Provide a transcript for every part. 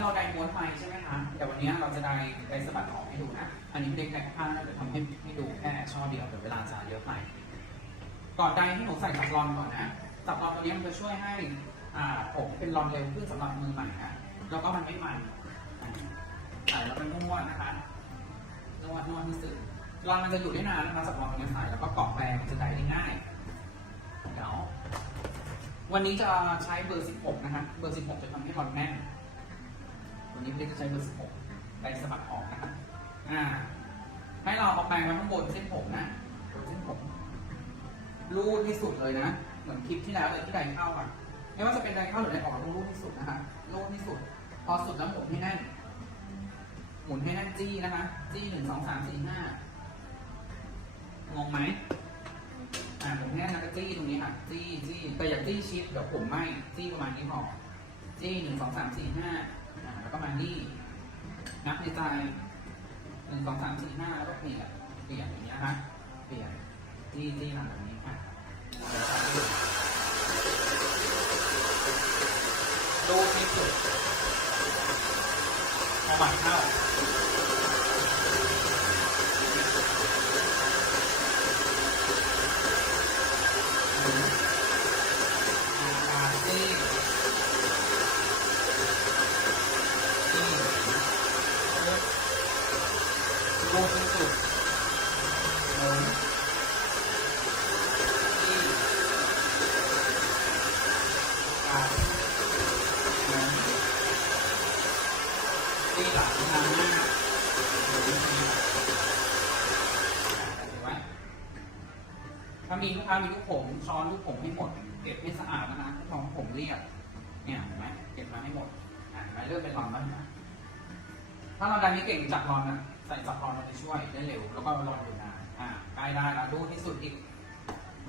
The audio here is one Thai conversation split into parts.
เราได้ม้วนไปใช่ไหมคะแต่วันนี้เราจะได้ไดสะบัดออกให้ดูนะ อันนี้ไม่ได้ไดผ้านะเดี๋ยวทำให้ให้ดูแค่ช่อเดียวเดี๋ยวเวลาจะเยอะไป ก่อนไดให้หนูใส่สับรอนก่อนนะสับรอนตัวนี้มันจะช่วยให้อ่าผมเป็นรอนเร็วขึ้นสำหรับมือใหม่นะแล้วก็มันไม่มันอ่ใส่แล้วมันนวดนะคะนวดนวดที่สุดรอนมันจะอยู่ได้นานนะคะสับรอนตัวนี้ใส่แล้วก็เกาะแปรงมันจะไดได้ง่ายเดี๋ยววันนี้จะใช้เบอร์ 16 นะคะเบอร์ 16 จะทำให้รอนแน่น วันนี้พี่จะใช้เบอร์16ไปสะบัดออกนะครับอ่า ให้เราเอาแปรงไว้ข้างบนเส้นผมนะเส้นผมรูดที่สุดเลยนะ เหมือนคลิปที่แล้วเลยที่ไดเข้าอะ ไม่ว่าจะเป็นไดเข้าหรือไดออกรูดที่สุดนะคะรูดที่สุด พอสุดแล้วหมุนให้แน่น หมุนให้แน่นจี้นะคะ จี้หนึ่งสองสามสี่ห้างงไหมอ่าหมุนแน่นแล้วก็จี้ตรงนี้ค่ะ จี้จี้แต่อย่าจี้ชิดเดี๋ยวผมไหมจี้ประมาณนี้พอจี้หนึ่งสองสามสี่ห้า แล้วก็มานี่นับในใจหนึ่งสองสามสี่ห้าแล้วก็เปลี่ยนเปลี่ยนอย่างเงี้ยฮะเปลี่ยนที่ที่หลังแบบนี้ค่ะดูที่สุดเอบัตรเข้าหมุนอ่าจี้ ที่โลที่สุดลงที่กลางลง ที่หลังทางหน้าหรือที่ถือไว้ถ้ามีถ้ามีลูกผมช้อนลูกผมให้หมดเก็บให้สะอาดนะคะของผมเรียบเนี่ยเห็นไหมเก็บมาให้หมดอะมเริ่มเป็นรอนบ้างนะถ้าเราดันนี้เก่งจับรอนนะใส่จับรอนเราจะช่วยได้เร็ว แล้วก็รอนอยู่นานอ่าใกล้ได้แล้วรูดที่สุดอีก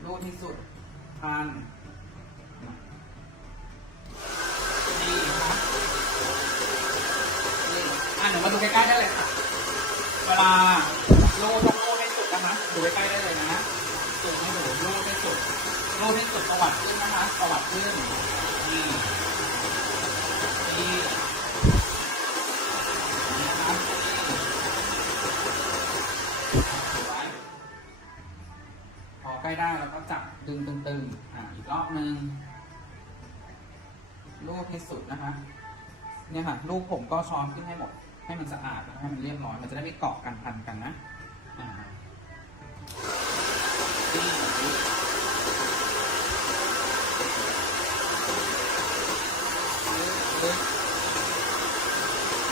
รูดที่สุดพัน มาดูใกล้ๆได้เลยค่ะ เวลาโลต้องโลให้สุดนะคะ ดูใกล้ๆได้เลยนะสูงให้ดูโลให้สุดโลให้สุดประวัติขึ้นนะคะ ประวัติขึ้นนี่นี่นะครับถือไว้พอใกล้ได้แล้วก็จับดึงตึงๆอ่าอีกรอบนึงลูบให้สุดนะคะ เนี่ยค่ะลูกผมก็ช้อนขึ้นให้หมด ให้มันสะอาดให้มันเรียบร้อย มันจะได้ไม่เกาะกันพันกันนะ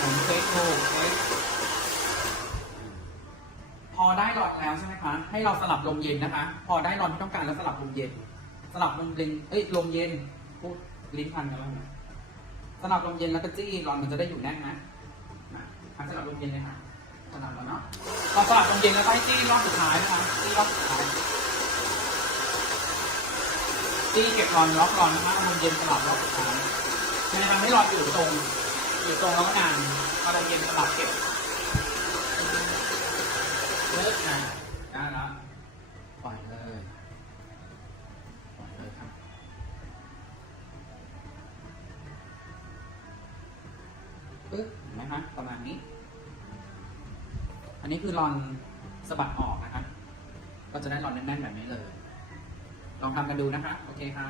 ผมเคดูเช็คพอได้รอนแล้วใช่ไหมคะ ให้เราสลับลมเย็นนะคะ พอได้รอนที่ต้องการแล้วสลับลมเย็น สลับลมเย็น เอ้ยลมเย็นพูดลิ้นพันกันแล้วนะสลับลมเย็นแล้วก็จี้รอนมันจะได้อยู่แน่นนะ ทำสลับลมเย็นเลยค่ะสลับแล้วเนาะพอสลับลมเย็นแล้วก็ให้จี้รอบสุดท้ายนะคะจี้รอบสุดท้ายจี้เก็บรอนล็อกรอนนะคะลมเย็นสลับรอบสุดท้ายมันจะทำให้รอนอยู่ตรง อยู่ตรงแล้วก็นานพอเราเย็นสลับเก็บเลิกนะได้แล้วปล่อยเลยปล่อยเลยครับ ปึ๊บเห็นไหมคะประมาณนี้ อันนี้คือรอนสะบัดออกนะคะก็จะได้รอนแน่นๆแบบนี้เลย ลองทำกันดูนะคะ โอเคค่ะ